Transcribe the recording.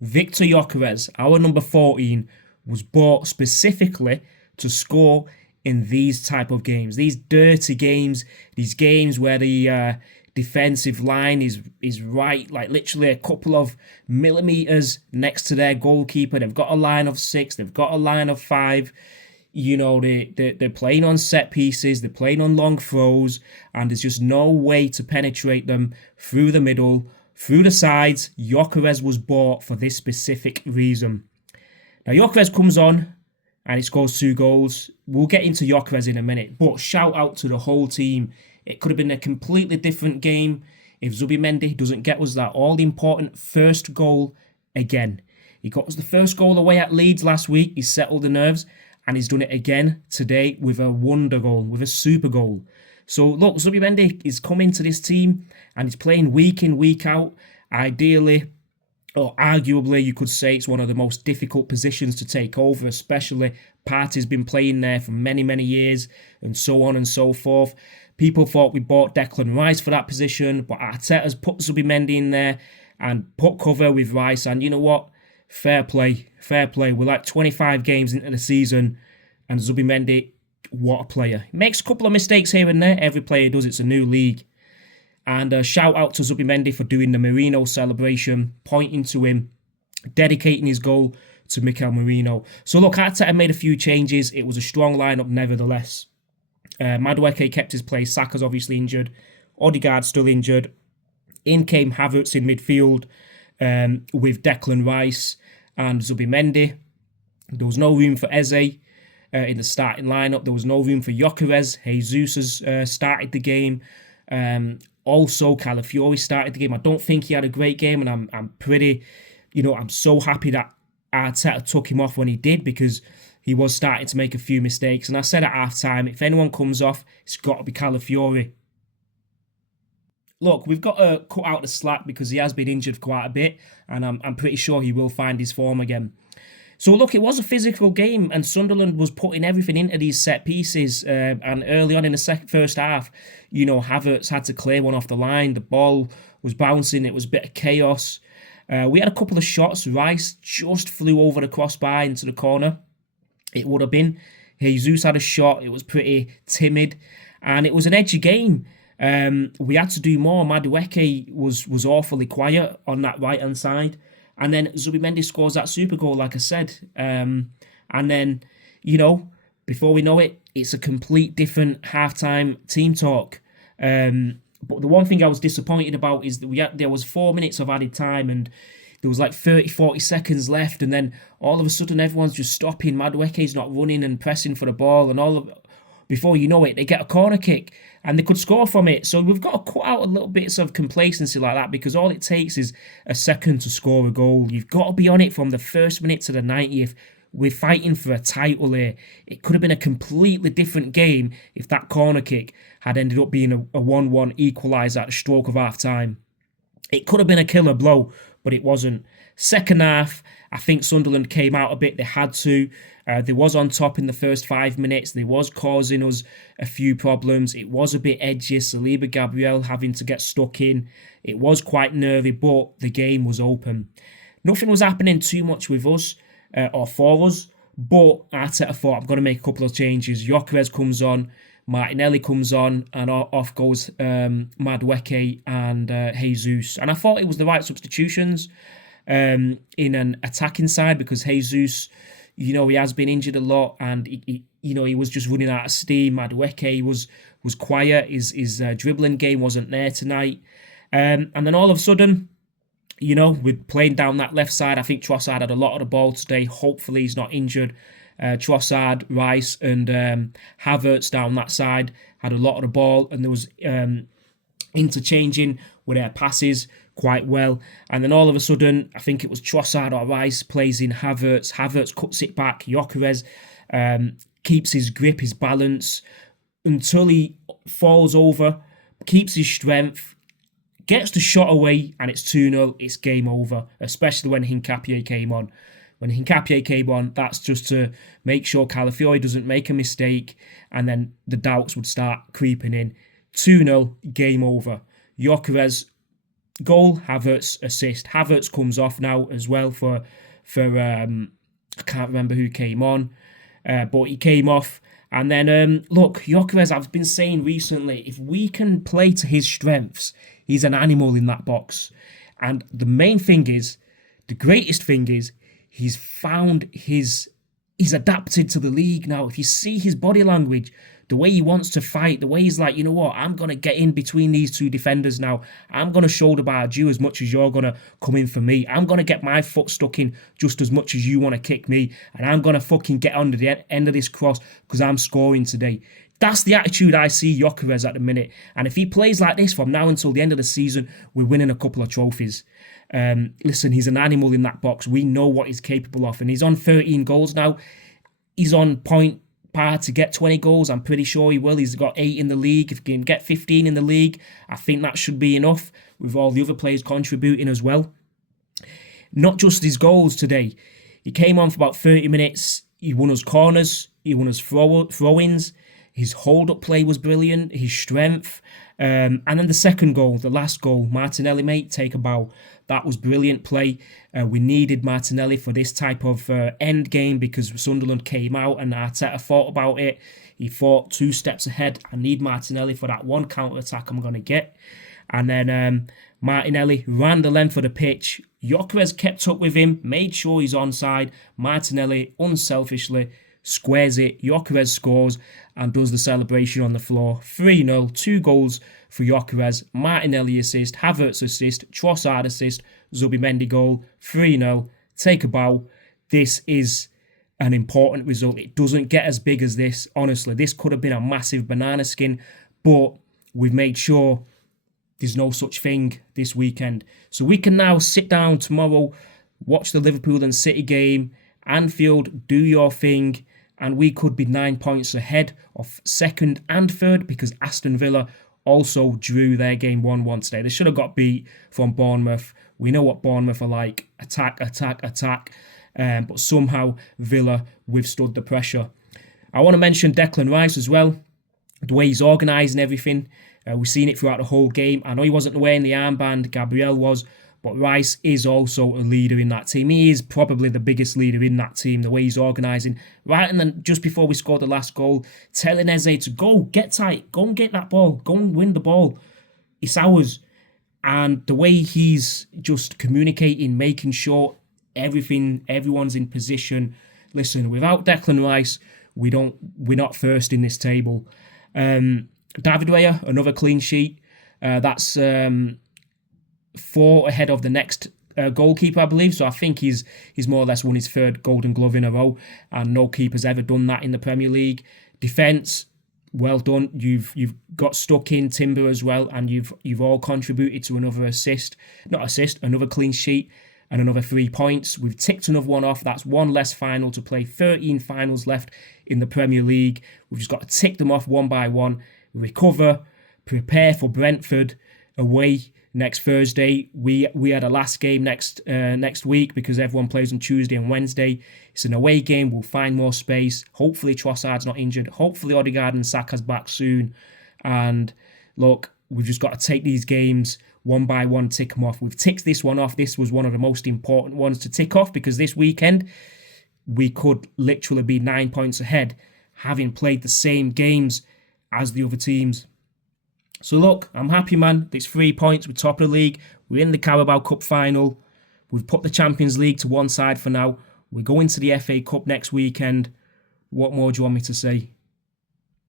Victor Gyökeres, our number 14, was bought specifically to score in these type of games, these dirty games, these games where the defensive line is right, like literally a couple of millimeters next to their goalkeeper. They've got a line of six, they've got a line of five. They're playing on set pieces, they're playing on long throws, and there's just no way to penetrate them through the middle, through the sides. Gyökeres was bought for this specific reason. Now, Gyökeres comes on and he scores 2 goals. We'll get into Gyökeres in a minute, but shout out to the whole team. It could have been a completely different game if Zubimendi doesn't get us that all-important first goal again. He got us the first goal away at Leeds last week. He settled the nerves, and he's done it again today with a wonder goal, with a super goal. So look, Zubimendi is coming to this team and he's playing week in, week out. Ideally, or arguably, you could say it's one of the most difficult positions to take over, especially Partey's been playing there for many, many years, and so on and so forth. People thought we bought Declan Rice for that position, but Arteta's put Zubimendi in there and put cover with Rice, and you know what? Fair play, fair play. We're like 25 games into the season, and Zubimendi, what a player. He makes a couple of mistakes here and there. Every player does. It's a new league. And a shout out to Zubimendi for doing the Merino celebration, pointing to him, dedicating his goal to Mikel Merino. So look, Arteta made a few changes. It was a strong lineup nevertheless. Madueke kept his place. Saka's obviously injured. Odegaard's still injured. In came Havertz in midfield with Declan Rice and Zubimendi. There was no room for Eze in the starting lineup. There was no room for Gyökeres. Jesus has started the game. Also, Calafiori started the game. I don't think he had a great game, and I'm pretty, I'm so happy that Arteta took him off when he did, because he was starting to make a few mistakes. And I said at half-time, if anyone comes off, it's got to be Calafiori. Look, we've got to cut out the slack because he has been injured quite a bit, and I'm pretty sure he will find his form again. So look, it was a physical game, and Sunderland was putting everything into these set pieces. And early on in the first half, Havertz had to clear one off the line. The ball was bouncing. It was a bit of chaos. We had a couple of shots. Rice just flew over the crossbar into the corner. It would have been. Jesus had a shot. It was pretty timid, and it was an edgy game. We had to do more. Madueke was awfully quiet on that right-hand side. And then Zubimendi scores that super goal, like I said. And then, before we know it, it's a complete different halftime team talk. But the one thing I was disappointed about is that there was 4 minutes of added time, and there was like 30, 40 seconds left. And then all of a sudden, everyone's just stopping. Madueke's not running and pressing for the ball. And before you know it, they get a corner kick and they could score from it. So we've got to cut out a little bits of complacency like that, because all it takes is a second to score a goal. You've got to be on it from the first minute to the 90th. We're fighting for a title here. It could have been a completely different game if that corner kick had ended up being a 1-1 equaliser at the stroke of half time. It could have been a killer blow, but it wasn't. Second half, I think Sunderland came out a bit. They had to. They was on top in the first 5 minutes. They was causing us a few problems. It was a bit edgy. Saliba Gabriel having to get stuck in. It was quite nervy, but the game was open. Nothing was happening too much with us or for us, but Arteta thought, I'm going to make a couple of changes. Gyökeres comes on, Martinelli comes on, and off goes Madueke and Jesus. And I thought it was the right substitutions in an attacking side, because Jesus, he has been injured a lot, and he was just running out of steam. Madueke was quiet. His dribbling game wasn't there tonight. And then all of a sudden, we're playing down that left side. I think Trossard had a lot of the ball today. Hopefully he's not injured. Trossard, Rice, and Havertz down that side had a lot of the ball, and there was interchanging with their passes quite well. And then all of a sudden, I think it was Trossard or Rice plays in Havertz. Havertz cuts it back. Gyökeres keeps his grip, his balance, until he falls over, keeps his strength, gets the shot away, and it's 2-0. It's game over, especially when Hincapié came on. When Hincapié came on, that's just to make sure Calafiori doesn't make a mistake, and then the doubts would start creeping in. 2-0, game over. Gyökeres goal, Havertz assist. Havertz comes off now as well for I can't remember who came on, but he came off. And then look, Gyökeres, I've been saying recently, if we can play to his strengths, he's an animal in that box. And the main thing is, the greatest thing is, he's adapted to the league now. If you see his body language, the way he wants to fight, the way he's like, you know what, I'm going to get in between these two defenders now. I'm going to shoulder barge you as much as you're going to come in for me. I'm going to get my foot stuck in just as much as you want to kick me. And I'm going to fucking get on to the end of this cross because I'm scoring today. That's the attitude I see Gyökeres at the minute. And if he plays like this from now until the end of the season, we're winning a couple of trophies. Listen, he's an animal in that box. We know what he's capable of. And he's on 13 goals now. He's on point par to get 20 goals. I'm pretty sure he will. He's got 8 in the league. If he can get 15 in the league, I think that should be enough with all the other players contributing as well. Not just his goals today. He came on for about 30 minutes. He won us corners. He won us throw-ins. His hold-up play was brilliant. His strength. And then the second goal, the last goal, Martinelli, mate, take a bow. That was brilliant play. We needed Martinelli for this type of end game because Sunderland came out and Arteta thought about it. He thought 2 steps ahead. I need Martinelli for that one counter-attack I'm going to get. And then Martinelli ran the length of the pitch. Gyökeres kept up with him, made sure he's onside. Martinelli, unselfishly, squares it. Gyökeres scores and does the celebration on the floor. 3-0, 2 goals for Gyökeres. Martinelli assist, Havertz assist, Trossard assist, Zubimendi goal. 3-0, take a bow. This is an important result. It doesn't get as big as this, honestly. This could have been a massive banana skin, but we've made sure there's no such thing this weekend. So we can now sit down tomorrow, watch the Liverpool and City game, Anfield, do your thing, and we could be 9 points ahead of second and third because Aston Villa also drew their game 1-1 today. They should have got beat from Bournemouth. We know what Bournemouth are like. Attack. But somehow Villa withstood the pressure. I want to mention Declan Rice as well. The way he's organising everything. We've seen it throughout the whole game. I know he wasn't wearing the armband. Gabriel was. But Rice is also a leader in that team. He is probably the biggest leader in that team, the way he's organising. Right, and then just before we scored the last goal, telling Eze to go, get tight, go and get that ball, go and win the ball. It's ours. And the way he's just communicating, making sure everyone's in position. Listen, without Declan Rice, we're not first in this table. David Raya, another clean sheet. That's 4 ahead of the next goalkeeper, I believe. So I think he's more or less won his 3rd Golden Glove in a row, and no keeper's ever done that in the Premier League. Defence, well done. You've got stuck in Timber as well, and you've all contributed to another another clean sheet and another 3 points. We've ticked another one off. That's 1 less final to play. 13 finals left in the Premier League. We've just got to tick them off one by one, recover, prepare for Brentford away next Thursday. We had a last game next week because everyone plays on Tuesday and Wednesday. It's an away game. We'll find more space. Hopefully Trossard's not injured. Hopefully Odegaard and Saka's back soon. And look, we've just got to take these games one by one, tick them off. We've ticked this one off. This was one of the most important ones to tick off because this weekend we could literally be 9 points ahead, having played the same games as the other teams. So look, I'm happy, man. It's 3 points. We're top of the league. We're in the Carabao Cup final. We've put the Champions League to one side for now. We're going to the FA Cup next weekend. What more do you want me to say?